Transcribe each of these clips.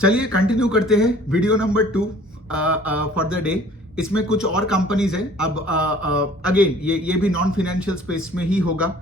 चलिए कंटिन्यू करते हैं video number 2 for the day. इसमें कुछ और कंपनीज है। अब अगेन ये भी नॉन फाइनेंशियल स्पेस में ही होगा।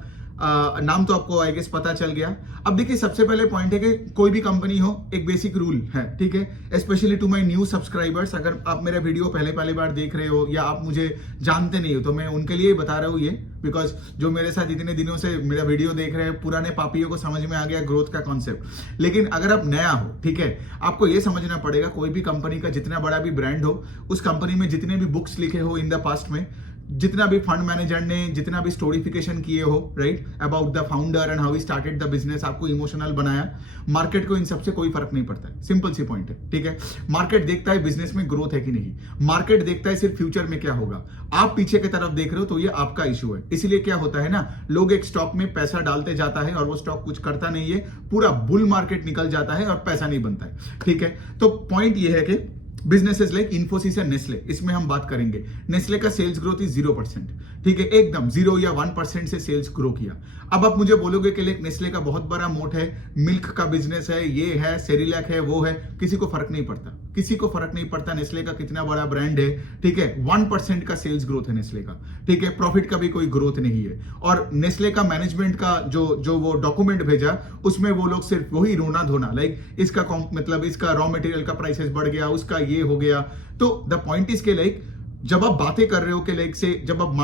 नाम तो आपको आई गेस पता चल गया। अब देखिए, सबसे पहले पॉइंट है कि कोई भी कंपनी हो, एक बेसिक रूल है, ठीक है। Specially to my new subscribers, अगर आप मेरा वीडियो पहले बार देख रहे हो या आप मुझे जानते नहीं हो तो मैं उनके लिए ही बता रहा हूँ ये, बिकॉज जो मेरे साथ इतने दिनों से मेरा वीडियो देख रहे हैं, पुराने पापियों को समझ में आ गया ग्रोथ का कॉन्सेप्ट। लेकिन अगर आप नया हो, ठीक है, आपको ये समझना पड़ेगा, कोई भी कंपनी का जितना बड़ा भी ब्रांड हो, उस कंपनी में जितने भी बुक्स लिखे हो इन द पास्ट में, जितना भी फंड मैनेजर ने जितना भी स्टोरीफिकेशन किए हो, right, about the founder and how he started the business, आपको इमोशनल बनाया, मार्केट को इन सबसे कोई फर्क नहीं पड़ता है। सिंपल सी पॉइंट है, ठीक है। मार्केट देखता है बिजनेस में ग्रोथ है कि नहीं, मार्केट देखता है सिर्फ फ्यूचर में क्या होगा। आप पीछे की तरफ देख रहे हो तो ये आपका इशू है। इसीलिए क्या होता है ना, लोग एक स्टॉक में पैसा डालते जाता है और वो स्टॉक कुछ करता नहीं है, पूरा बुल मार्केट निकल जाता है और पैसा नहीं बनता है, ठीक है। तो पॉइंट ये है कि बिजनेसेस लाइक इन्फोसिस या नेस्ले, इसमें हम बात करेंगे। नेस्ले का सेल्स ग्रोथ इज 0%, ठीक है, एकदम 0 या 1% से सेल्स ग्रो किया। अब आप मुझे बोलोगे कि लाइक नेस्ले का बहुत बड़ा मोट है, मिल्क का बिजनेस है, ये है, सेरिलैक है, वो है, किसी को फर्क नहीं पड़ता, किसी को फर्क नहीं पड़ता नेस्ले का कितना बड़ा ब्रांड है, ठीक है। 1% का सेल्स ग्रोथ है नेस्ले का, ठीक है, प्रॉफिट का भी कोई ग्रोथ नहीं है। और नेस्ले का मैनेजमेंट का जो वो डॉक्यूमेंट भेजा, उसमें वो लोग सिर्फ वही रोना धोना, लाइक इसका मतलब इसका रॉ मटेरियल का प्राइसेस बढ़ गया, उसका ये हो गया। तो द पॉइंट इज के लाइक जब आप बातें कर रहे हो कि लाइक से जब आप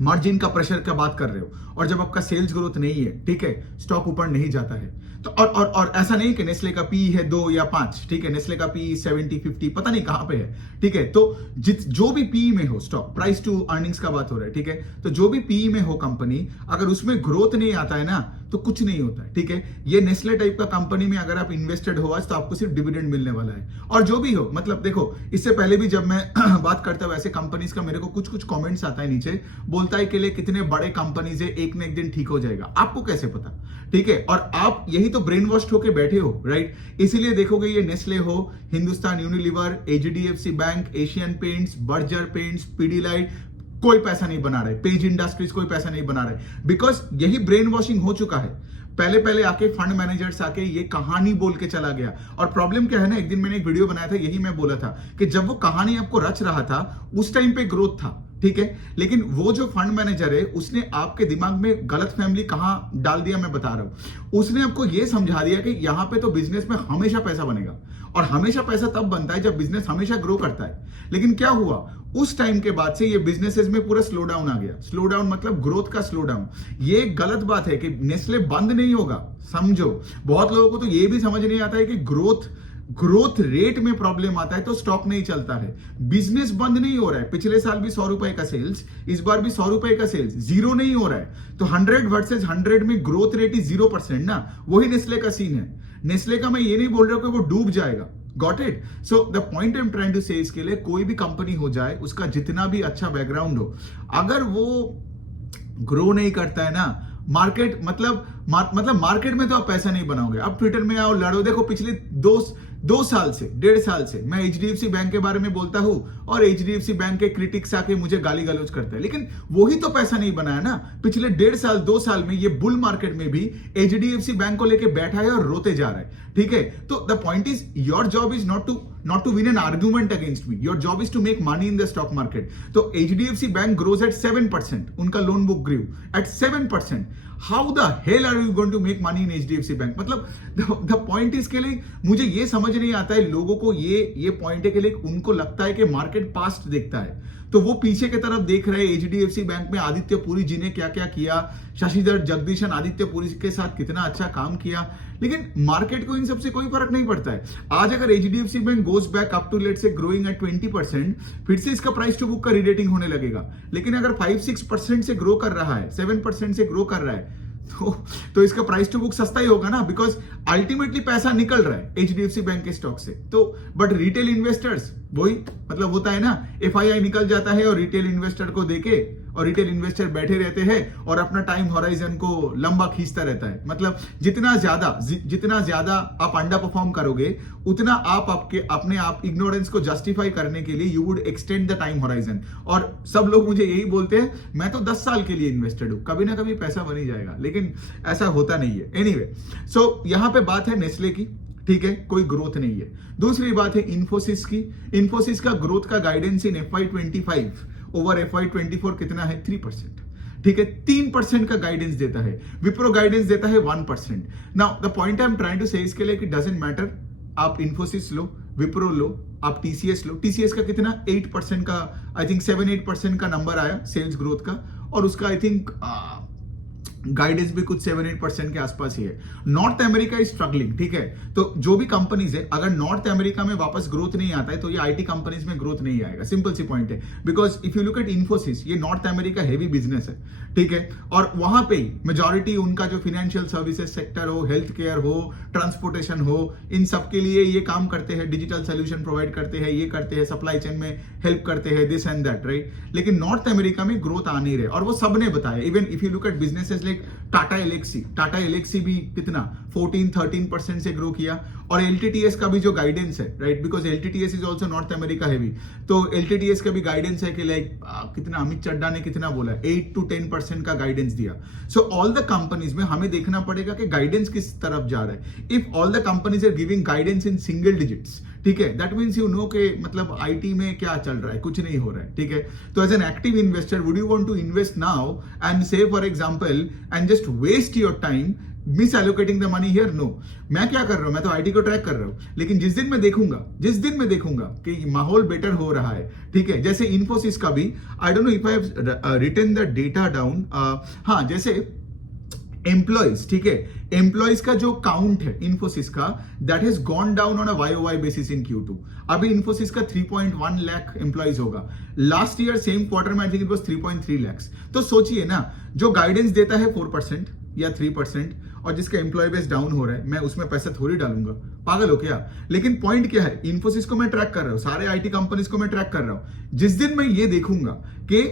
मार्जिन का प्रेशर का बात कर रहे हो और जब आपका सेल्स ग्रोथ नहीं है, ठीक है, स्टॉक ऊपर नहीं जाता है। तो और ऐसा नहीं कि नेस्ले का पी है 2 या 5, ठीक है, नेस्ले का पी 70 50 पता नहीं कहां पे है, ठीक है। तो जो भी पी में हो, स्टॉक प्राइस टू अर्निंग्स का बात हो रहा है, ठीक है, तो जो भी पी में हो कंपनी, अगर उसमें ग्रोथ नहीं आता है ना तो कुछ नहीं होता है, ठीक है। ये नेस्ले टाइप का कंपनी में अगर आप इन्वेस्टेड हो आज, तो आपको सिर्फ डिविडेंड मिलने वाला है। और जो भी हो, मतलब देखो, इससे पहले भी जब मैं बात करता हूं ऐसे कंपनीज का, मेरे को कुछ कमेंट्स आता है नीचे, बोलता है के लिए कितने बड़े कंपनीज है, एक न एक दिन ठीक हो जाएगा। आपको कैसे पता, ठीक है। और आप यही तो ब्रेन वॉश होके बैठे हो, राइट। इसीलिए देखोगे ये नेस्ले हो, Hindustan Unilever, HDFC bank, Asian paints, Berger paints, Pidilite, कोई पैसा नहीं बना रहे, पेज इंडस्ट्रीज कोई पैसा नहीं बना रहे, बिकॉज यही ब्रेन वॉशिंग हो चुका है। पहले आके फंड मैनेजर्स आके ये कहानी बोल के चला गया। और प्रॉब्लम क्या है ना, एक दिन मैंने एक वीडियो बनाया था, यही मैं बोला था कि जब वो कहानी आपको रच रहा था, उस टाइम पे ग्रोथ था, ठीक है। लेकिन वो जो फंड मैनेजर है, उसने आपके दिमाग में गलत फैमिली कहां डाल दिया, मैं बता रहा हूं। उसने आपको यह समझा दिया कि यहां पे तो बिजनेस में हमेशा पैसा बनेगा, और हमेशा पैसा तब बनता है जब बिजनेस हमेशा ग्रो करता है। लेकिन क्या हुआ, उस टाइम के बाद से ये बिजनेसेस में पूरा स्लो डाउन आ गया। स्लो डाउन मतलब ग्रोथ का स्लो डाउन। ये गलत बात है कि नेस्ले बंद नहीं होगा, समझो। बहुत लोगों को तो ये भी समझ नहीं आता है कि ग्रोथ रेट में प्रॉब्लम आता है तो स्टॉक नहीं चलता है। बिजनेस बंद नहीं हो रहा है। पिछले साल भी 100 रुपए का सेल्स, इस बार भी 100 रुपए का सेल्स, 0 नहीं हो रहा है। तो 100 वर्सेस 100 में ग्रोथ रेट ही 0% ना, वही नेस्ले का सीन है। नेस्ले का मैं ये नहीं बोल रहा हूं कि वो डूब जाएगा। Got it. So the point I am trying to say, इसके लिए कोई भी कंपनी हो जाए, उसका जितना भी अच्छा बैकग्राउंड हो, अगर वो ग्रो नहीं करता है ना, मार्केट मतलब मार्केट में तो आप पैसा नहीं बनाओगे। अब ट्विटर में आओ, लड़ो। देखो पिछले 2 साल से, 1.5 साल से मैं एचडीएफसी बैंक के बारे में बोलता हूं और एचडीएफसी बैंक के क्रिटिक्स आके मुझे गाली गलौज करते हैं, लेकिन वही तो पैसा नहीं बनाया ना। पिछले 1.5 साल 2 साल में ये बुल मार्केट में भी एचडीएफसी बैंक को लेके बैठा है और रोते जा रहा है, ठीक है। तो the point is, your job is not to win an argument against me. Your job is to make money in the stock market. तो HDFC Bank grows at 7%. उनका loan book grew at 7%. How the hell are you going to make money in HDFC Bank? मतलब the point is के लिए मुझे ये समझ नहीं आता है, लोगों को ये पॉइंट है के लिए उनको लगता है कि मार्केट पास्ट देखता है, तो वो पीछे की तरफ देख रहे हैं। एचडीएफसी बैंक में आदित्य पुरी जी ने क्या क्या किया, शशिधर जगदीशन आदित्य पुरी के साथ कितना अच्छा काम किया, लेकिन मार्केट को इन सबसे कोई फर्क नहीं पड़ता है। आज अगर HDFC bank goes back up to let's say growing at 20%, फिर से इसका प्राइस टू बुक का रीडेटिंग होने लगेगा। लेकिन अगर 5-6% से ग्रो कर रहा है, 7% से ग्रो कर रहा है, तो इसका प्राइस टू बुक सस्ता ही होगा ना, बिकॉज अल्टीमेटली पैसा निकल रहा है एचडीएफसी बैंक के स्टॉक से। तो बट रिटेल इन्वेस्टर्स, वही मतलब होता है ना, एफआईआई निकल जाता है और रिटेल इन्वेस्टर को देके, और रिटेल इन्वेस्टर बैठे रहते हैं और अपना टाइम होराइजन को लंबा खींचता रहता है। मतलब जितना ज्यादा आप अंडर परफॉर्म करोगे, उतना आप अपने आप इग्नोरेंस को जस्टिफाई करने के लिए you would extend the time horizon. और सब लोग मुझे यही बोलते हैं, मैं तो 10 साल के लिए इन्वेस्टेड हूं, कभी ना कभी पैसा बन ही जाएगा, लेकिन ऐसा होता नहीं है। एनीवे, सो यहां पे बात है नेस्ले की, ठीक है, कोई ग्रोथ नहीं है। दूसरी बात है इन्फोसिस की। इन्फोसिस का ग्रोथ का गाइडेंस इन FY25 ओवर FY24 कितना है? 3%। ठीक है, 3% का गाइडेंस देता है। विप्रो गाइडेंस देता है 1%। Now the point I am trying to say इसके लिए कि डजंट मैटर, आप इन्फोसिस लो, विप्रो लो, आप टीसीएस लो। टीसीएस का कितना? 8% का, आई थिंक 7-8% का नंबर आया सेल्स ग्रोथ का, और उसका आई थिंक गाइडेंस भी कुछ 7-8% के आसपास ही है। नॉर्थ अमेरिका इज स्ट्रगलिंग, ठीक है। तो जो भी कंपनीज है, अगर नॉर्थ अमेरिका में वापस ग्रोथ नहीं आता है तो ये आईटी कंपनीज में ग्रोथ नहीं आएगा। सिंपल सी पॉइंट है। Because if you look eight Infosys, ये नॉर्थ अमेरिका हेवी बिजनेस है, ठीक है, और वहां पे मेजॉरिटी उनका जो फाइनेंशियल सर्विसेज सेक्टर हो, हेल्थ केयर हो, ट्रांसपोर्टेशन हो, इन सब के लिए ये काम करते हैं, डिजिटल सोल्यूशन प्रोवाइड करते हैं, ये करते हैं, सप्लाई चेन में हेल्प करते हैं, दिस एंड दैट, राइट। लेकिन नॉर्थ अमेरिका में ग्रोथ आ नहीं रहे, और वो सबने बताया। Even if you look at businesses like Tata Elxsi भी कितना 14-13% से ग्रो किया। और एलटीटीएस का भी जो गाइडेंस है, right, because LTTS is also north America heavy, तो एलटीटीएस का भी गाइडेंस है कि लाइक कितना अमित चड्डा ने कितना बोला, 8-10% का गाइडेंस दिया। सो ऑल द कंपनीज में हमें देखना पड़ेगा कि गाइडेंस किस तरफ जा रहा है। If all the companies are giving guidance in single digits, ठीक है, दैट मीन्स यू नो के मतलब आईटी में क्या चल रहा है, कुछ नहीं हो रहा है, ठीक है। तो as an active investor, would you want to invest now and say for example and just waste your time misallocating the money here? No. मैं क्या कर रहा हूं, मैं तो आईटी को ट्रैक कर रहा हूं, लेकिन जिस दिन मैं देखूंगा कि माहौल बेटर हो रहा है, ठीक है, जैसे इन्फोसिस का भी, I don't know if I have written the data down, हाँ, जैसे एम्प्लॉइज, ठीक है, एम्प्लॉइज का जो काउंट है इन्फोसिस का, that has gone down on a YOY basis in Q2। अभी इन्फोसिस का 3.1 लाख एम्प्लॉइज होगा। लास्ट ईयर सेम क्वार्टर में I think it was 3.3 lakh. तो सोचिए ना, जो गाइडेंस देता है 4% या 3%, और जिसका एम्प्लॉय बेस डाउन हो रहा है, मैं उसमें पैसा थोड़ी डालूंगा, पागल हो क्या। लेकिन पॉइंट क्या है, इन्फोसिस को मैं ट्रैक कर रहा हूं, सारे आईटी कंपनीज को मैं ट्रैक कर रहा हूं। जिस दिन मैं ये देखूंगा कि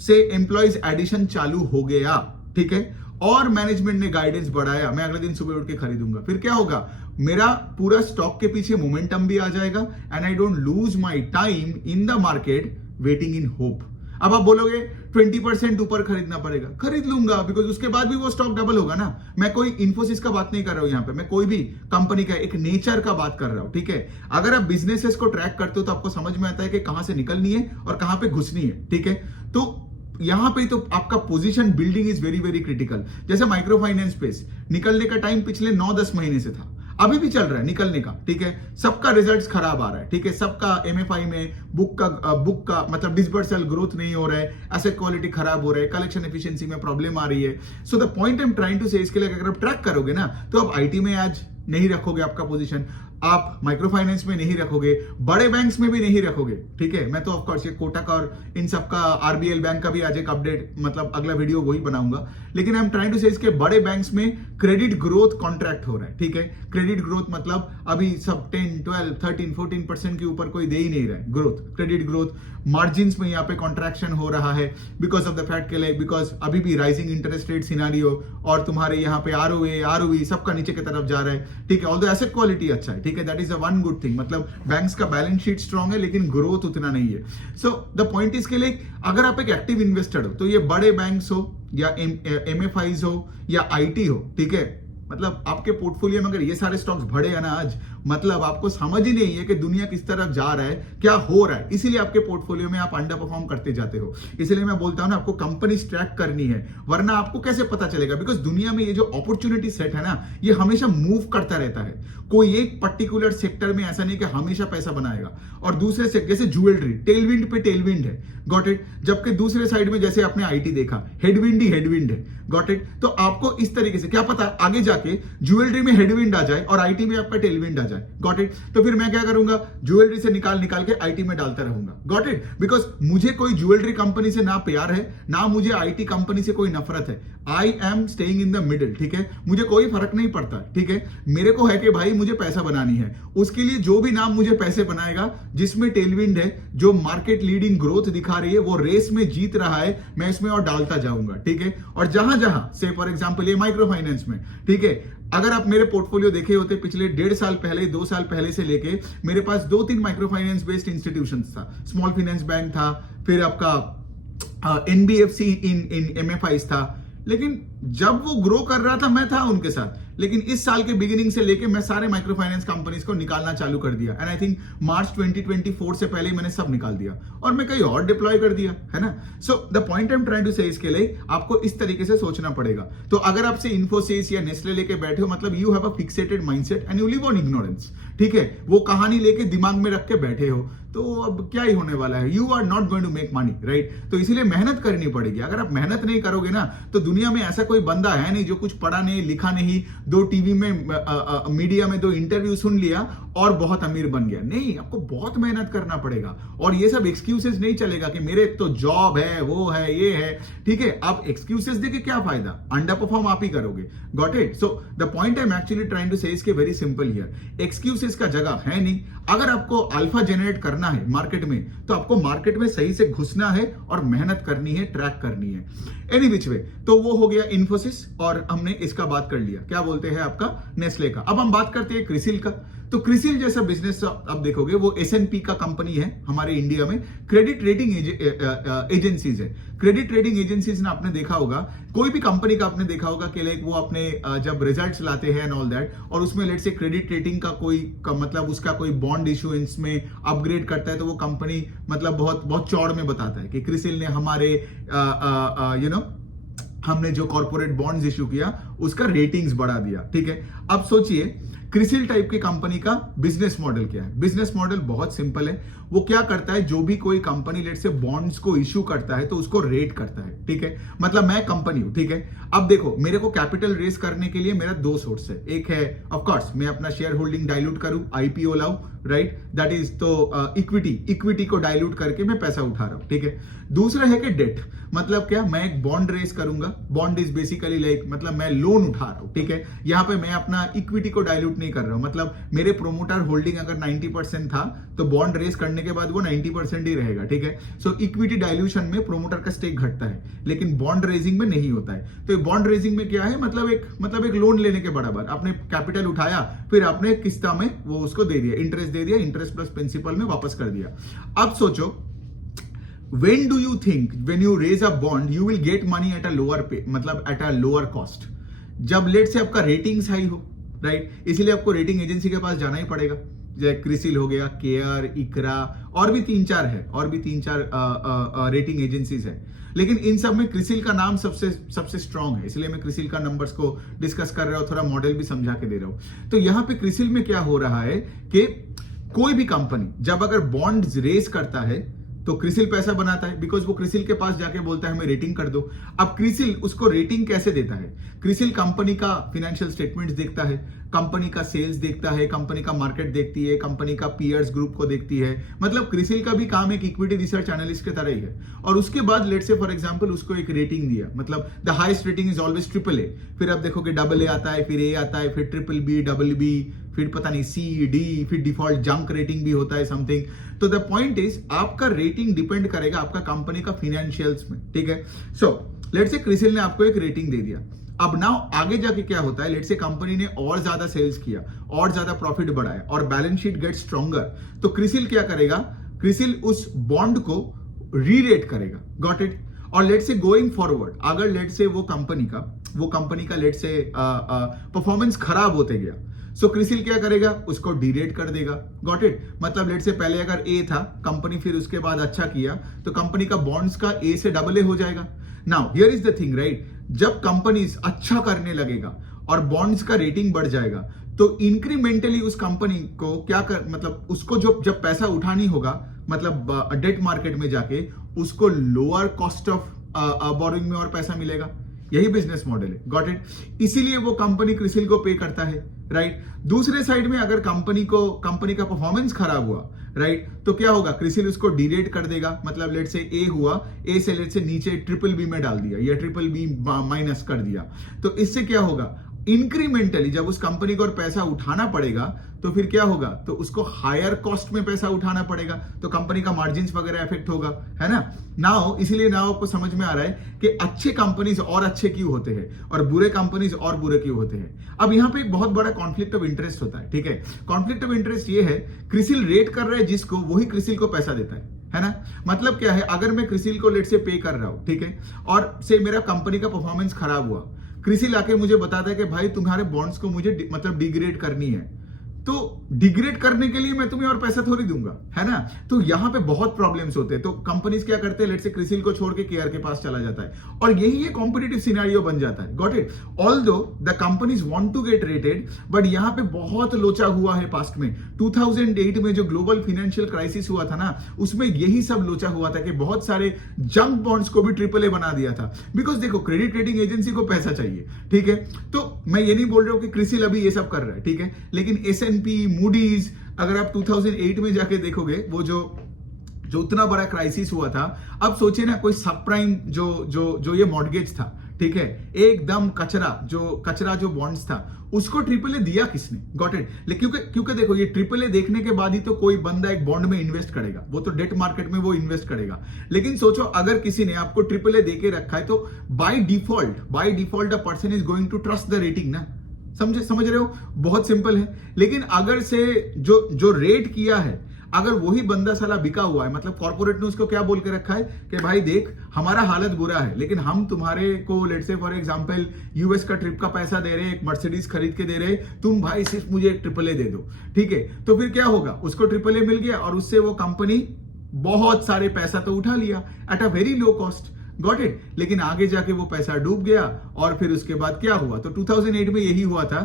से एम्प्लॉयज एडिशन चालू हो गया, ठीक है, और मैनेजमेंट ने गाइडेंस बढ़ाया, मैं अगले दिन सुबह उठ के खरीदूंगा। फिर क्या होगा, मेरा पूरा स्टॉक के पीछे मोमेंटम भी आ जाएगा, and I don't lose my time in the market waiting in hope. अब आप बोलोगे 20% ऊपर खरीदना पड़ेगा, खरीद लूंगा, बिकॉज उसके बाद भी वो स्टॉक डबल होगा ना। मैं कोई इन्फोसिस का बात नहीं कर रहा हूं यहाँ पे, मैं कोई भी कंपनी का एक नेचर का बात कर रहा हूं, ठीक है। अगर आप बिजनेसेस को ट्रैक करते हो तो आपको समझ में आता है कि कहां से निकलनी है और कहां पे घुसनी है, ठीक है। तो यहां पे तो आपका position building is very very critical. जैसे माइक्रो फाइनेंस स्पेस, निकलने का टाइम पिछले 9-10 महीने से था, अभी भी चल रहा है निकलने का, ठीक है। सबका रिजल्ट्स खराब आ रहा है, ठीक है, सबका एमएफआई में बुक का मतलब डिसबर्सल ग्रोथ नहीं हो रहा है, एसेट क्वालिटी खराब हो रहा है, कलेक्शन एफिशिएंसी में प्रॉब्लम आ रही है। So the point I am trying to say, इसके लिए अगर आप ट्रैक करोगे ना, तो आप आईटी में आज नहीं रखोगे आपका पोजीशन, आप माइक्रो फाइनेंस में नहीं रखोगे, बड़े बैंक्स में भी नहीं रखोगे, ठीक है। मैं तो ऑफकोर्स ये कोटक और इन सब का, आरबीएल बैंक का भी आज एक अपडेट, मतलब अगला वीडियो वही बनाऊंगा। लेकिन आई एम ट्राइंग टू से, इसके बड़े बैंक्स में क्रेडिट ग्रोथ कॉन्ट्रैक्ट हो रहा है, ठीक है। क्रेडिट ग्रोथ मतलब अभी सब 10, 12, 13, 14% के ऊपर कोई दे ही नहीं रहा है ग्रोथ, क्रेडिट ग्रोथ। मार्जिन्स में यहाँ पे कॉन्ट्रैक्शन हो रहा है बिकॉज ऑफ द फैक्ट के लिए, बिकॉज अभी भी राइजिंग इंटरेस्ट रेट सिनारियो, और तुम्हारे यहाँ पे आरओई सबका नीचे की तरफ जा रहा है, ठीक है। ऑल्दो एसेट क्वालिटी अच्छा है, ठीक है, that is a one good thing, मतलब बैंक्स का बैलेंस शीट स्ट्रांग है, लेकिन ग्रोथ उतना नहीं है। सो द पॉइंट इसके लिए, अगर आप एक एक्टिव इन्वेस्टर हो, तो ये बड़े बैंक्स हो या एमएफआईज हो या आईटी हो, ठीक है, मतलब आपके पोर्टफोलियो में अगर ये सारे स्टॉक्स बढ़े हैं ना आज, मतलब आपको समझ ही नहीं है कि दुनिया किस तरफ जा रहा है, क्या हो रहा है, इसीलिए आपके पोर्टफोलियो में आप अंडर परफॉर्म करते जाते हो। इसलिए मैं बोलता हूं ना, आपको कंपनी ट्रैक करनी है, वरना आपको कैसे पता चलेगा, बिकॉज दुनिया में ये जो अपॉर्चुनिटी सेट है ना, ये हमेशा मूव करता रहता है। कोई एक पर्टिकुलर सेक्टर में ऐसा नहीं कि हमेशा पैसा बनाएगा, और दूसरे सेक्टर जैसे ज्वेलरी, टेलविंड पे टेलविंड है, गॉट इट, जबकि दूसरे साइड में जैसे आपने आईटी देखा, हेडविंड ही हेडविंड है, गॉट इट। तो आपको इस तरीके से क्या पता आगे जाके ज्वेलरी में हेडविंड आ जाए और आईटी में आपका टेलविंड आ जाए, गॉट इट। तो फिर मैं क्या करूंगा, ज्वेलरी से निकाल के आईटी में डालता रहूंगा, गॉट इट। बिकॉज मुझे कोई ज्वेलरी कंपनी से ना प्यार है, ना मुझे आईटी कंपनी से कोई नफरत है। I am staying in the middle, ठीक है, मुझे कोई फर्क नहीं पड़ता, ठीक है। मेरे को है कि भाई मुझे पैसा बनानी है, उसके लिए जो भी नाम मुझे पैसे बनाएगा, जिसमें टेलविंड है, जो मार्केट लीडिंग ग्रोथ दिखा रही है, वो रेस में जीत रहा है, मैं इसमें और डालता जाऊंगा, ठीक है। और जहां जहां से फॉर एग्जांपल ये माइक्रो फाइनेंस में, ठीक है, अगर आप मेरे पोर्टफोलियो देखे होते पिछले 1.5 साल पहले, 2 साल पहले से लेके, मेरे पास 2-3 माइक्रो फाइनेंस बेस्ड इंस्टीट्यूशंस था, स्मॉल फाइनेंस बैंक था, फिर आपका एनबीएफसी इन एमएफआईज था, लेकिन जब वो ग्रो कर रहा था मैं था उनके साथ, लेकिन इस साल के बिगिनिंग से लेके मैं सारे माइक्रो फाइनेंस कंपनीज को निकालना चालू कर दिया एंड आई थिंक मार्च 2024 से पहले ही मैंने सब निकाल दिया और मैं कहीं और डिप्लॉय कर दिया, है ना। So the point I am trying to say इसके लिए आपको इस तरीके से सोचना पड़ेगा। तो अगर आपसे इन्फोसिस या नेस्ले लेके बैठे हो, मतलब you have a fixated mindset and you live on ignorance, ठीक है, वो कहानी लेके दिमाग में रख के बैठे हो, तो अब क्या ही होने वाला है, you are not going to make money, right. तो इसीलिए मेहनत करनी पड़ेगी। अगर आप मेहनत नहीं करोगे ना, तो दुनिया में ऐसा कोई बंदा है नहीं जो कुछ पढ़ा नहीं लिखा नहीं, दो टीवी में मीडिया में 2 इंटरव्यू सुन लिया और बहुत अमीर बन गया। नहीं, आपको बहुत मेहनत करना पड़ेगा और ये सब एक्सक्यूजेस नहीं चलेगा कि मेरे तो जॉब है, वो है, ये है, ठीक है। आप एक्सक्यूजेस देके क्या फायदा, अंडर परफॉर्म आप ही करोगे। Got it. So the point I am actually trying to say इसके वेरी सिंपल हियर, एक्सक्यूजेस का जगह है नहीं। अगर आपको अल्फा जनरेट करना है मार्केट में, तो आपको मार्केट में सही से घुसना है और मेहनत करनी है, ट्रैक करनी है, एनी विच वे। तो वो हो गया इन्फोसिस और हमने इसका बात कर लिया, क्या बोलते हैं आपका, नेस्ले का। अब हम बात करते हैं क्रिसिल का। तो क्रिसिल जैसा बिजनेस आप देखोगे वो S&P का कंपनी है हमारे इंडिया में, क्रेडिट रेटिंग एजेंसीज है। क्रेडिट रेटिंग एजेंसीज ने आपने देखा होगा, कोई भी कंपनी का आपने देखा होगा कि लाइक वो अपने जब रिजल्ट्स लाते हैं एंड ऑल दैट, और उसमें लेट्स से क्रेडिट रेटिंग का कोई मतलब उसका कोई बॉन्ड इशुएंस में अपग्रेड करता है, तो वो कंपनी मतलब बहुत बहुत चौड़ में बताता है कि क्रिसिल ने हमारे हमने जो कॉर्पोरेट बॉन्ड्स इशू किया उसका रेटिंग्स बढ़ा दिया, ठीक है। अब सोचिए क्रिसिल टाइप की कंपनी का बिजनेस मॉडल क्या है। बिजनेस मॉडल बहुत सिंपल है। वो क्या करता है, जो भी कोई कंपनी लेट से बॉन्ड्स को इश्यू करता है तो उसको रेट करता है, ठीक है। मतलब मैं कंपनी हूं, ठीक है। अब देखो, मेरे को कैपिटल रेस करने के लिए मेरा 2 सोर्स है। एक है ऑफ कोर्स मैं अपना शेयर होल्डिंग डाइल्यूट करूं, आईपीओ लाऊं, राइट, दैट इज तो इक्विटी को डाइल्यूट करके मैं पैसा उठा रहा हूं, ठीक है। दूसरा है कि डेट, मतलब क्या, मैं एक बॉन्ड रेस करूंगा। बॉन्ड इज बेसिकली लाइक मतलब मैं लोन उठा रहा हूं, ठीक है। यहां पे मैं अपना इक्विटी को डाइल्यूट नहीं कर रहा हूं, मतलब मेरे प्रोमोटर होल्डिंग अगर 90% था तो बॉन्ड रेस करने के बाद वो 90% ही रहेगा, ठीक है। सो इक्विटी डाइल्यूशन में प्रोमोटर का स्टेक घटता है, लेकिन बॉन्ड रेजिंग में नहीं होता है। तो बॉन्ड रेजिंग में क्या है, मतलब एक लोन लेने के बराबर आपने कैपिटल उठाया, फिर आपने किस्ता में वो उसको दे दिया, इंटरेस्ट दे दिया, इंटरेस्ट प्लस प्रिंसिपल में वापस कर दिया। अब सोचो, when do you think when you raise a bond you will get money at a lower pay, मतलब at a lower cost, जब लेट से आपका रेटिंग्स हाई हो, राइट। इसीलिए आपको रेटिंग एजेंसी के पास जाना ही पड़ेगा, जैसे क्रिसिल हो गया, केयर, इकरा, और भी 3-4 है, और भी 3-4 रेटिंग एजेंसीज है। लेकिन इन सब में क्रिसिल का नाम सबसे स्ट्रांग है, इसलिए मैं क्रिसिल का नंबर्स को डिस्कस कर रहा हूं, थोड़ा मॉडल भी समझा के दे रहा हूं। तो यहां पे क्रिसिल में क्या हो रहा है कि कोई भी कंपनी जब अगर बॉन्ड्स रेस करता है तो क्रिसिल पैसा बनाता है, बिकॉज वो क्रिसिल के पास जाके बोलता है हमें रेटिंग कर दो। अब क्रिसिल उसको रेटिंग कैसे देता है, क्रिसिल कंपनी का फाइनेंशियल स्टेटमेंट्स देखता है, कंपनी का सेल्स देखता है, कंपनी का मार्केट देखती है, कंपनी का पीयर्स ग्रुप को देखती है। मतलब क्रिसिल का भी काम एक इक्विटी रिसर्च एनालिस्ट के तरह ही है। और उसके बाद लेट से फॉर एग्जांपल उसको एक रेटिंग दिया, मतलब the highest rating is always AAA, फिर आप देखोगे AA आता है, फिर A आता है, फिर BBB, BB, फिर पता नहीं C, D, फिर डिफॉल्ट जंक रेटिंग भी होता है समथिंग। तो द पॉइंट इज आपका रेटिंग डिपेंड करेगा आपका कंपनी का फाइनेंशियल्स में, ठीक है। सो लेट्स से क्रिसिल ने आपको एक रेटिंग दे दिया। अब नाउ आगे जाके क्या होता है, लेट्स से कंपनी ने और ज्यादा सेल्स किया, और ज्यादा प्रॉफिट बढ़ाया और बैलेंस शीट गेट स्ट्रॉन्गर, तो क्रिसिल क्या करेगा, क्रिसिल उस बॉन्ड को री-रेट करेगा। Got it. और लेट्स से गोइंग फॉरवर्ड अगर लेट्स से वो कंपनी का लेट्स से परफॉर्मेंस खराब होते गया, सो क्रिसिल क्या करेगा, उसको डीरेट कर देगा। Got it. मतलब लेट से पहले अगर A था कंपनी, फिर उसके बाद अच्छा किया तो कंपनी का बॉन्ड्स का A से AA हो जाएगा। Now here is the thing, right, जब कंपनीज अच्छा करने लगेगा और बॉन्ड्स का रेटिंग बढ़ जाएगा तो इंक्रीमेंटली उस कंपनी को क्या कर, मतलब उसको जब पैसा उठानी होगा, मतलब डेट मार्केट में जाके उसको लोअर कॉस्ट ऑफ बोरोइंग में और पैसा मिलेगा। यही बिजनेस मॉडल है। Got it. इसीलिए वो कंपनी क्रिसिल को पे करता है, राइट। दूसरे साइड में अगर कंपनी का परफॉर्मेंस खराब हुआ, राइट, तो क्या होगा, क्रिसिल उसको डीरेट कर देगा। मतलब लेट से A हुआ, A से लेट से नीचे BBB में डाल दिया या BBB माइनस कर दिया। तो इससे क्या होगा, इंक्रीमेंटली जब उस कंपनी को और पैसा उठाना पड़ेगा तो फिर क्या होगा, तो उसको हायर कॉस्ट में पैसा उठाना पड़ेगा, तो कंपनी का मार्जिन वगैरह इफेक्ट होगा, है ना। इसीलिए आपको समझ में आ रहा है कि अच्छे कंपनीज और अच्छे क्यों होते हैं और बुरे कंपनीज और बुरे क्यों होते हैं। अब यहाँ पे एक बहुत बड़ा कॉन्फ्लिक्ट ऑफ इंटरेस्ट होता है, ठीक है। कॉन्फ्लिक्ट ऑफ इंटरेस्ट ये है, क्रिसिल रेट कर रहा है जिसको, वही क्रिसिल को पैसा देता है ना। मतलब क्या है, अगर मैं क्रिसिल को लेट से पे कर रहा हूं, ठीक है, और से मेरा कंपनी का परफॉर्मेंस खराब हुआ, क्रिसिल आके मुझे बताता है कि भाई तुम्हारे बॉन्ड्स को मुझे मतलब डिग्रेड करनी है, तो डिग्रेड करने के लिए मैं तुम्हें और पैसा थोड़ी दूंगा, है ना। तो यहां पे बहुत प्रॉब्लम्स होते हैं। तो कंपनीज क्या करते हैं, लेट से क्रिसिल को छोड़ के केआर के पास चला जाता है और यही ये कॉम्पिटिटिव सिनेरियो बन जाता है। Got it. Although the companies want to get rated, but यहां पे बहुत लोचा हुआ है पास्ट में। 2008 में जो ग्लोबल फाइनेंशियल क्राइसिस हुआ था ना, उसमें यही सब लोचा हुआ था कि बहुत सारे जंक बॉन्ड्स को भी ट्रिपल ए बना दिया था। बिकॉज देखो, क्रेडिट रेटिंग एजेंसी को पैसा चाहिए, ठीक है। तो मैं ये नहीं बोल रहा हूं कि क्रिसिल अभी ये सब कर रहा है, ठीक है, लेकिन S&P, मूडीज, अगर आप 2008 में जाके देखोगे, वो जो उतना बड़ा क्राइसिस हुआ था, अब सोचिए ना, कोई सब प्राइम जो ये मॉर्गेज था, ठीक है, एकदम कचरा जो बॉन्ड्स था, उसको ट्रिपल ए दिया किसने? Got it. क्योंकि देखो, ये ट्रिपल ए देखने के बाद ही तो कोई बंदा एक बॉन्ड में इन्वेस्ट करेगा, वो तो डेट मार्केट में वो इन्वेस्ट करेगा। लेकिन सोचो, अगर किसी ने आपको ट्रिपल ए देके रखा है, तो by default the person is going to trust the rating ना। समझ रहे हो? बहुत सिंपल है। लेकिन अगर से जो रेट किया है, अगर वही बंदा साला बिका हुआ है, मतलब कॉर्पोरेट ने उसको क्या बोल के रखा है कि भाई देख, हमारा हालत बुरा है, लेकिन हम तुम्हारे को let's say for example US का ट्रिप का पैसा दे रहे हैं, एक मर्सिडीज खरीद के दे रहे हैं, तुम भाई सिर्फ मुझे एक ट्रिपल ए दे दो, ठीक है। तो फिर क्या होगा, उसको ट्रिपल ए मिल गया और उससे वो कंपनी बहुत सारे पैसा तो उठा लिया at a very low cost. Got it. लेकिन आगे जाके वो पैसा डूब गया और फिर उसके बाद क्या हुआ, तो 2008 में यही हुआ था।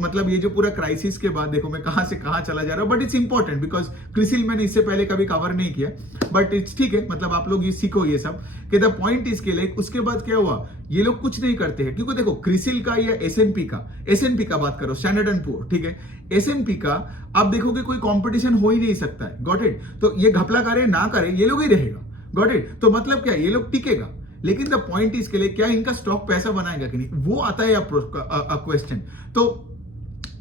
मतलब ये जो पूरा क्राइसिस के बाद, देखो मैं कहां से कहां चला जा रहा हूं, but it's important because CRISIL मैंने इससे पहले कभी कवर नहीं किया, बट इट्स ठीक है, मतलब आप लोग ये सीखो ये सब कि द पॉइंट इसके लिए। उसके बाद क्या हुआ, ये लोग कुछ नहीं करते हैं, क्योंकि देखो क्रिसिल का या S&P का बात करो, स्टैंडर्ड एंड पुअर, ठीक है, S&P का आप देखोगे कोई कॉम्पिटिशन हो ही नहीं सकता है। Got it. तो ये घपला करे ना करे, ये लोग ही रहेगा। Got it. तो मतलब क्या, ये लोग टिकेगा। लेकिन द पॉइंट इसके लिए, क्या इनका स्टॉक पैसा बनाएगा कि नहीं, वो आता है क्वेश्चन। तो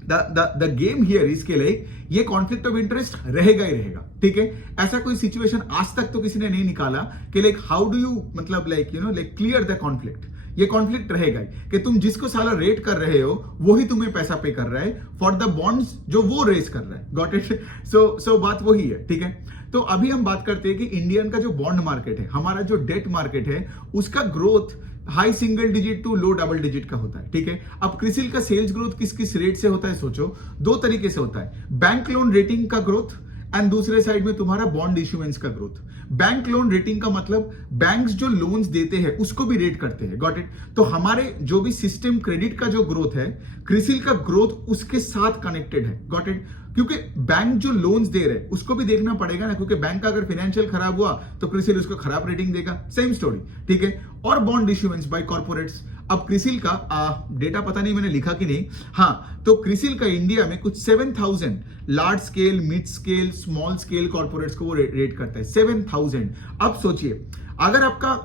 द गेम हियर इसके लिए, ये कॉन्फ्लिक्ट ऑफ इंटरेस्ट रहेगा ही रहेगा, ठीक है। ऐसा कोई सिचुएशन आज तक तो किसी ने नहीं निकाला कि लाइक हाउ डू यू, मतलब like you know like clear the conflict. ये कॉन्फ्लिक्ट रहेगा ही कि तुम जिसको साला रेट कर रहे हो, वही तुम्हें पैसा पे कर रहा है फॉर द बॉन्ड्स जो वो रेस कर रहा है। Got it. सो बात वही है, ठीक है। तो अभी हम बात करते हैं कि इंडियन का जो बॉन्ड मार्केट है, हमारा जो डेट मार्केट है, उसका growth high single digit to low double digit का होता है, ठीक है। अब क्रिसिल का सेल्स ग्रोथ किस किस रेट से होता है, सोचो, दो तरीके से होता है, बैंक लोन रेटिंग का ग्रोथ एंड दूसरे साइड में तुम्हारा बॉन्ड इश्यूएंस का ग्रोथ। बैंक लोन रेटिंग का मतलब बैंक्स जो लोन्स देते हैं उसको भी रेट करते हैं। Got it. तो हमारे जो भी सिस्टम क्रेडिट का जो ग्रोथ है, क्रिसिल का ग्रोथ उसके साथ कनेक्टेड है। Got it. क्योंकि बैंक जो लोन्स दे रहे हैं उसको भी देखना पड़ेगा ना, क्योंकि बैंक का अगर फाइनेंशियल खराब हुआ तो क्रिसिल उसको खराब रेटिंग देगा, सेम स्टोरी, ठीक है। और बॉन्ड इश्यूएंस बाय कॉर्पोरेट्स। अब क्रिसिल का डेटा पता नहीं मैंने लिखा कि नहीं, हाँ, तो क्रिसिल का इंडिया में कुछ 7000 large scale, mid scale, small scale corporates को वो रेट करता है, 7000। अब सोचिए, अगर आपका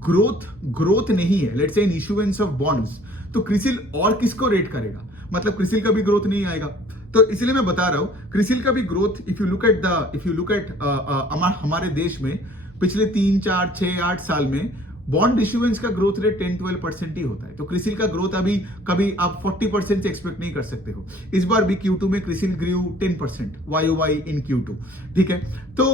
ग्रोथ नहीं है, let's say in issuance of bonds, तो क्रिसिल और किसको रेट करेगा? मतलब क्रिसिल का भी ग्रोथ नहीं आएगा। तो इसलिए मैं बता रहा हूं, क्रिसिल का भी growth, if you look eight हमारे देश में पिछले 3, 4, 6, 8 साल में बॉन्ड इश्यूएंस का ग्रोथ रेट 10-12% ही होता है। तो क्रिसिल का ग्रोथ अभी कभी आप 40% से एक्सपेक्ट नहीं कर सकते हो। इस बार भी Q2 में क्रिसिल ग्रू 10% YOY इन Q2, ठीक है। तो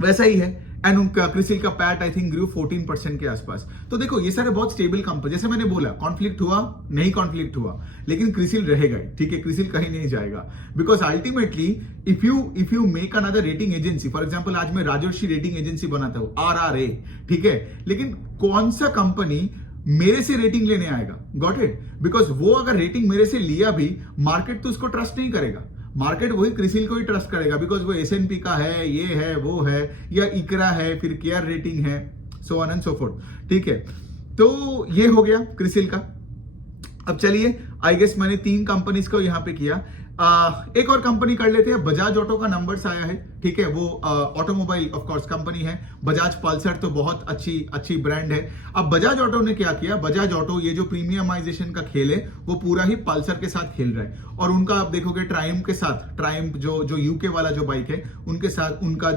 वैसा ही है। एंड उनका क्रिसिल का पैट आई थिंक ग्रू 14% के आसपास। तो देखो, ये सारे बहुत स्टेबल कंपनी, जैसे मैंने बोला, कॉन्फ्लिक्ट हुआ नहीं, कॉन्फ्लिक्ट हुआ, लेकिन क्रिसिल रहेगा ही, ठीक है। क्रिसिल कहीं नहीं जाएगा, because ultimately if you make another rating agency, for example आज मैं राजर्षि रेटिंग एजेंसी बनाता हूं, RRA, ठीक है, लेकिन कौन सा कंपनी मेरे से रेटिंग लेने आएगा? Got it. बिकॉज वो अगर रेटिंग मेरे से लिया भी, मार्केट तो उसको ट्रस्ट नहीं करेगा, मार्केट वही क्रिसिल को ही ट्रस्ट करेगा, बिकॉज वो S&P का है, ये है, वो है, या इकरा है, फिर केआर रेटिंग है, so on and so fourth, ठीक है। तो ये हो गया क्रिसिल का। अब चलिए, आई गेस मैंने 3 कंपनीज को यहां पे किया। एक और कंपनी कर लेते हैं, बजाज ऑटो का नंबर्स आया है, ठीक है। वो ऑटोमोबाइल ऑफ कोर्स कंपनी है। बजाज पल्सर तो बहुत अच्छी ब्रांड है। अब बजाज ऑटो ने क्या किया, बजाज ऑटो ये जो प्रीमियमाइजेशन का खेल है, वो पूरा ही पल्सर के साथ खेल रहा है। और उनका आप देखोगे ट्रायम्फ के साथ, ट्रायम्फ जो यूके वाला जो बाइक है, उनके साथ उनका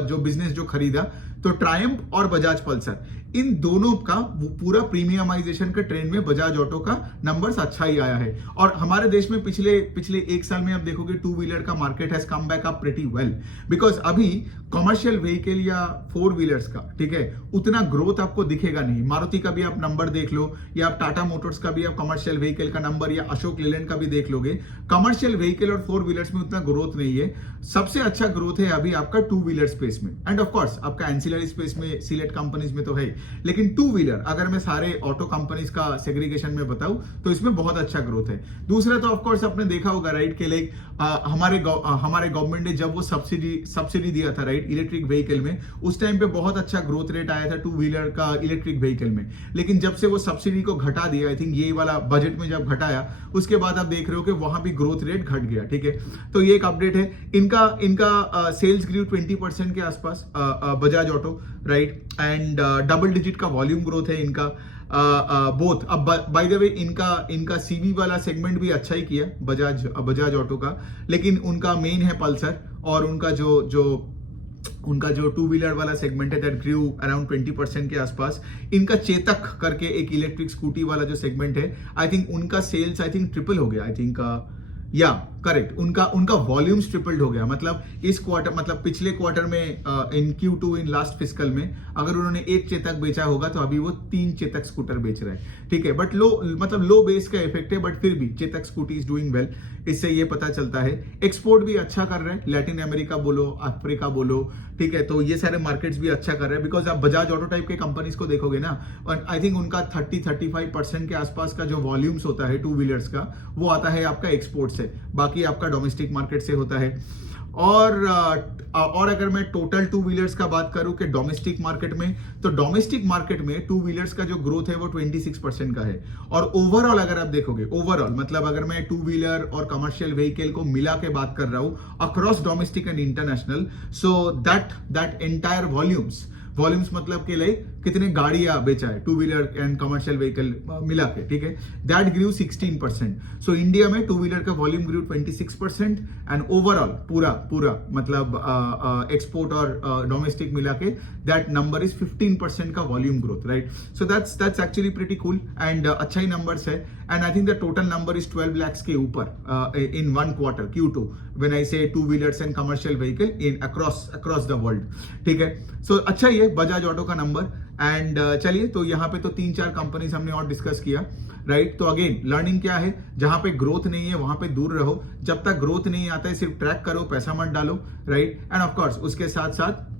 जो बिजनेस जो खरीदा, तो ट्रायम्फ और बजाज पल्सर इन दोनों का वो पूरा प्रीमियमाइजेशन का ट्रेंड में बजाज ऑटो का नंबर्स अच्छा ही आया है। और हमारे देश में पिछले एक साल में आप देखोगे टू व्हीलर का market has come back up pretty well, because अभी कमर्शियल व्हीकल या फोर व्हीलर्स का, ठीक है, उतना ग्रोथ आपको दिखेगा नहीं। मारुति का भी आप नंबर देख लो, या आप टाटा मोटर्स का भी आप कमर्शियल व्हीकल का नंबर, या अशोक लेलैंड का भी देख लोगे, कमर्शियल व्हीकल और फोर व्हीलर्स में उतना ग्रोथ नहीं है। सबसे अच्छा ग्रोथ है अभी आपका टू व्हीलर स्पेस में, एंड ऑफ कोर्स आपका एंसिलरी स्पेस में सिलेक्ट कंपनीज में तो है, लेकिन टू व्हीलर अगर मैं सारे ऑटो कंपनीज का सेग्रीगेशन में बताऊं तो इसमें बहुत अच्छा ग्रोथ है। दूसरा तो ऑफ कोर्स आपने देखा होगा, राइट, कि लाइक हमारे गवर्नमेंट ने जब वो सब्सिडी दिया था, राइट, इलेक्ट्रिक व्हीकल में, उस टाइम पे बहुत अच्छा ग्रोथ रेट आया था टू व्हीलर का इलेक्ट्रिक व्हीकल में। लेकिन जब से वो सब्सिडी को घटा दिया, आई थिंक ये वाला बजट में जब घटाया, उसके बाद आप देख रहे हो कि वहां भी ग्रोथ रेट घट गया, ठीक है। तो ये एक अपडेट है। इनका सेल्स ग्रू 20% के आसपास, Bajaj auto, right, and double digit का वॉल्यूम ग्रोथ है इनका बोथ। अब बाय द वे इनका सीवी वाला सेगमेंट भी अच्छा ही किया बजाज ऑटो का, लेकिन उनका मेन है पल्सर, और उनका जो टू व्हीलर वाला सेगमेंट है दैट ग्रू अराउंड 20% के आसपास। इनका चेतक करके एक इलेक्ट्रिक स्कूटी वाला जो सेगमेंट है, आई थिंक उनका सेल्स आई थिंक ट्रिपल हो गया, आई थिंक या करेक्ट, उनका वॉल्यूम्स ट्रिपल्ड हो गया। मतलब इस क्वार्टर, मतलब पिछले क्वार्टर में इन Q2 इन लास्ट फिस्कल में अगर उन्होंने एक चेतक बेचा होगा तो अभी वो 3 चेतक स्कूटर बेच रहे हैं, ठीक है। बट लो बेस का इफेक्ट है, बट फिर भी Chetak scooty is doing well, इससे ये पता चलता है। एक्सपोर्ट भी अच्छा कर रहे हैं, लैटिन अमेरिका बोलो, अफ्रीका बोलो, ठीक है, तो ये सारे मार्केट्स भी अच्छा कर रहे हैं। बिकॉज आप बजाज ऑटो टाइप के कंपनीज को देखोगे ना, और आई थिंक उनका 30-35% के आसपास का जो वॉल्यूम्स होता है टू व्हीलर्स का, वो आता है आपका एक्सपोर्ट से, बाकी आपका डोमेस्टिक मार्केट से होता है। और अगर मैं टोटल टू व्हीलर्स का बात करूं कि डोमेस्टिक मार्केट में, तो डोमेस्टिक मार्केट में टू व्हीलर्स का जो ग्रोथ है वो 26% का है। और ओवरऑल अगर आप देखोगे, ओवरऑल मतलब अगर मैं टू व्हीलर और कमर्शियल व्हीकल को मिला के बात कर रहा हूं across domestic and international, so that entire volumes मतलब के लिए कितने गाड़ियां बेचा है two wheeler and commercial vehicle मिला के, ठीक है, दैट ग्रू 16%। सो इंडिया में टू व्हीलर का वॉल्यूम ग्रू 26% एंड ओवरऑल पूरा मतलब एक्सपोर्ट और डोमेस्टिक मिला के दैट नंबर इज 15% का volume growth, right. So that's actually pretty cool and अच्छा ही नंबर्स है। And I think the total number is 12 lakhs के ऊपर in one quarter Q2 when I say two wheelers and commercial vehicle in across the world, ठीक है। सो अच्छा ही है बजाज ऑटो का नंबर। एंड चलिए, तो यहाँ पे तो 3-4 कंपनीज हमने और डिस्कस किया, राइट। तो अगेन लर्निंग क्या है, जहां पे ग्रोथ नहीं है वहां पे दूर रहो, जब तक ग्रोथ नहीं आता है सिर्फ ट्रैक करो, पैसा मत डालो, राइट। एंड ऑफ कोर्स उसके साथ साथ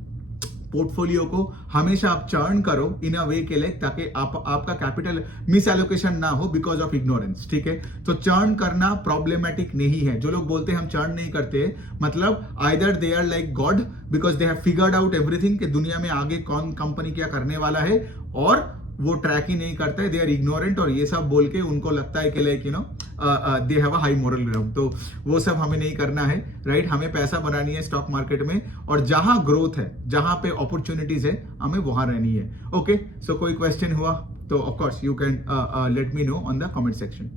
पोर्टफोलियो को हमेशा आप चर्न करो इन अ वे के लिए, ताकि आपका कैपिटल मिस एलोकेशन ना हो बिकॉज ऑफ इग्नोरेंस, ठीक है। तो चर्न करना प्रॉब्लमेटिक नहीं है। जो लोग बोलते हैं हम चर्न नहीं करते, मतलब either they are like god because they have figured out everything कि दुनिया में आगे कौन कंपनी क्या करने वाला है, और वो ट्रैक ही नहीं करता है, दे आर इग्नोरेंट, और ये सब बोल के उनको लगता है कि like they have a high moral ground. तो वो सब हमें नहीं करना है, राइट। हमें पैसा बनानी है स्टॉक मार्केट में, और जहां ग्रोथ है, जहां पे अपॉर्चुनिटीज है, हमें वहां रहनी है। ओके, सो कोई क्वेश्चन हुआ तो of course you can let me know on the comment section.